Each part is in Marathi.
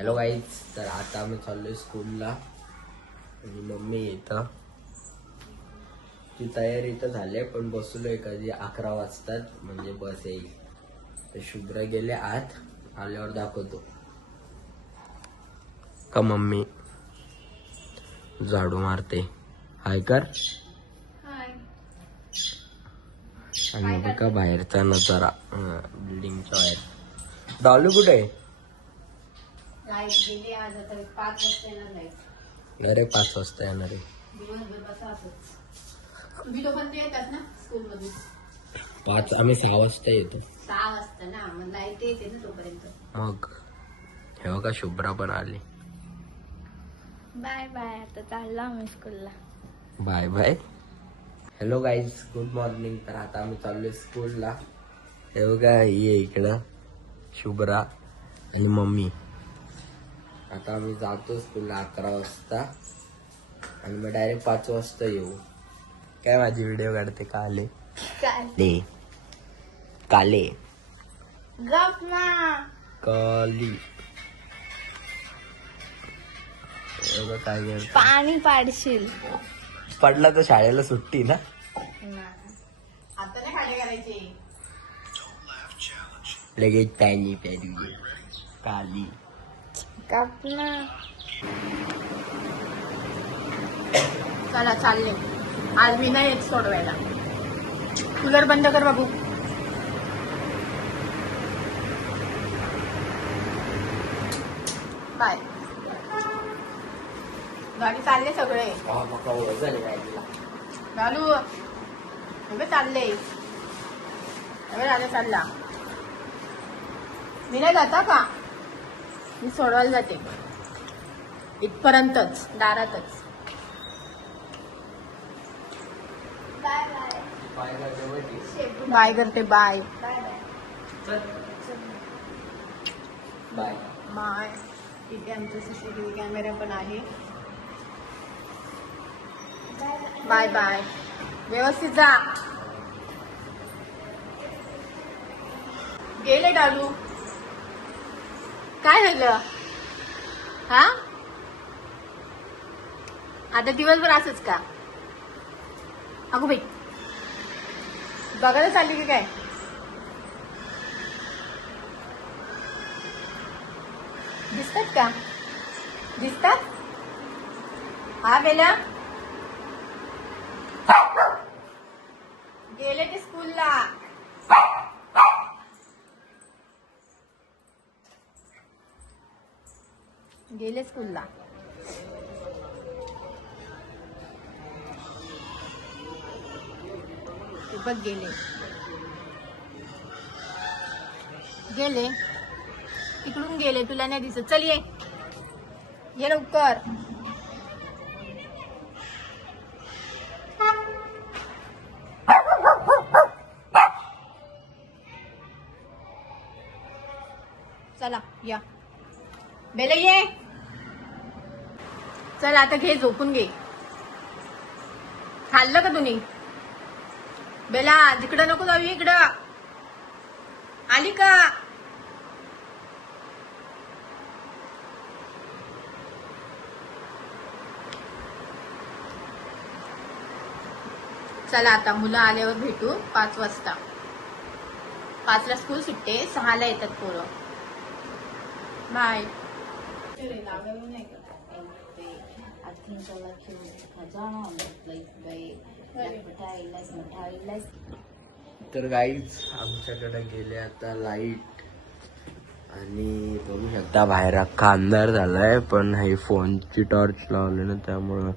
हॅलो गाईज, तर आता आम्ही चाललोय स्कूलला आणि मम्मी येतं. ती तयारी तर झाली पण बसलोय, कधी 11 वाजतात म्हणजे बस येईल. तर शुभ्रा गेले आत, आल्यावर दाखवतो का मम्मी झाडू मारते. हाय कर. आणि बघा बाहेरचा नजारा बिल्डिंगच्या बाहेर. डॉलू कुठे आहे? लाईट गेली आज, आता 5 वाजता येणार लाईट. अरे 5 वाजता येणार आहे. दिवसभर बसा असंच. तुम्ही लोक पण येतात ना स्कूल मधून? 5 आम्ही 6 वाजता येतो. 6 वाजता ना, मग लाईट येते ना तोपर्यंत. मग हे बघा शुभ्रा पण आली. Bye bye. आता चाललो आम्ही स्कूलला. Bye bye. Hello guys, good morning. तर आता आम्ही चाललोय स्कूलला. हे बघा ही आहे इकडं शुभ्रा आणि मम्मी. आता आम्ही जातो स्कूलला 11 वाजता आणि मग डायरेक्ट 5 वाजता येऊ. काय माझी व्हिडिओ काढते काले काले काले गप ना. काली. हे बघा काय करते. पाणी पाडशील. पडला तर शाळेला सुट्टी ना. आता नाही खाली करायची. लगेच पाणी प्यायली काली. गप ना. चला चालले. आज मी नाही येत सोडवायला. कूलर बंद कर बाबू. बाय. गाडी चालले सगळे. चालू एवढे चालले. एवढे आले चालला. मी नाही जाता का? मी सोडवायला जाते इथपर्यंतच, दारातच. Bye bye. बाय करते. Bye bye. बाय. इथे आमचा CCTV कॅमेरा पण आहे. Bye bye. व्यवस्थित जा. गेले डालू. काय झालं? हा, आता दिवसभर असंच का? अगो बाई, बघायला चालली की काय? दिसतात का? दिसतात? हा बेला गेले ते स्कूलला. गेले स्कूलला. ते बघ गेले. गेले तिकडून गेले. तुला नाही दिसत. चल ये, ये लवकर. चला या बेला, ये. चल आता घे, झोपून घे. खाल्लं का तुम्ही? बेला जिकडं नको जाऊ, इकडं आली का? चला आता मुलं आल्यावर भेटू 5 वाजता. 5 ला स्कूल सुटते, 6 ला येतात पोरं. बाय. तर गाईज आमच्याकडे गेले आता लाईट आणि बघू शकता बाहेर अख्खा अंधार झालाय. पण हे फोनची टॉर्च लावली ना, त्यामुळं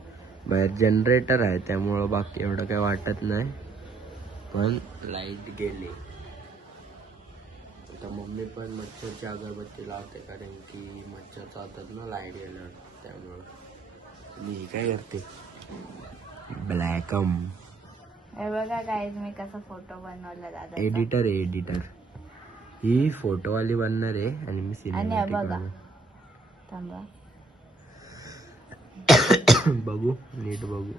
बाहेर जनरेटर आहे, त्यामुळं बाकी एवढं काही वाटत नाही. पण लाईट गेली. आता मम्मी पण मच्छरची अगरबत्ती लावते, कारण की मच्छर चावतात ना लाईट गेल्यावर, त्यामुळं. मी काय करते ब्लॅकम. हे बघा गाईज, मी कसा फोटो बनवला दादा. एडिटर आहे एडिटर. ही फोटोवाली बनणार आहे आणि मी आणि सिनेमॅटिक बघा, बनणार. थांबा बघू नीट बघू.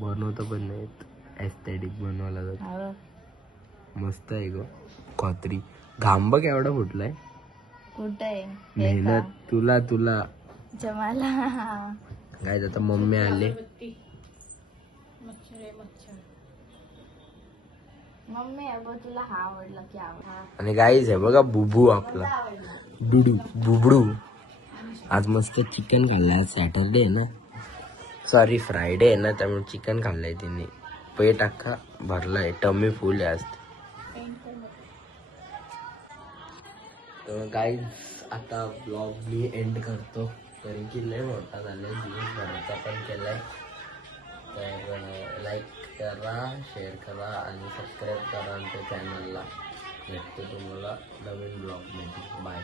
बनवतं पण नाहीत, एस्थेटिक बनवायला जात. हा बघ. मस्त आहे ग. खात्री घाम बघ एवढा फुटलाय. कुठे आहे? हे का? मेहनत तुला तुला जमाला. गाईज आता मम्मी आले. मम्मी अगं तुला हा आवडला की आवडला? आणि गाईज आहे बघा बुबू आपला डुडू बुबडू. आज मस्त चिकन खाल्लंय. आज सॅटरडे आहे ना, सॉरी फ्रायडे आहे ना, त्यामुळे चिकन खाल्लंय तिने. पेट अख्खा भरलाय, टमी फुल आहे आज. तर गाईज आता ब्लॉग मी एंड करतो, कारण की लय मोठा झालाय, दिवसभराचा पण केलाय. तर लाईक करा, शेअर करा आणि सबस्क्राईब करा आमच्या चॅनलला. भेटतो तुम्हाला नवीन ब्लॉगमध्ये. बाय.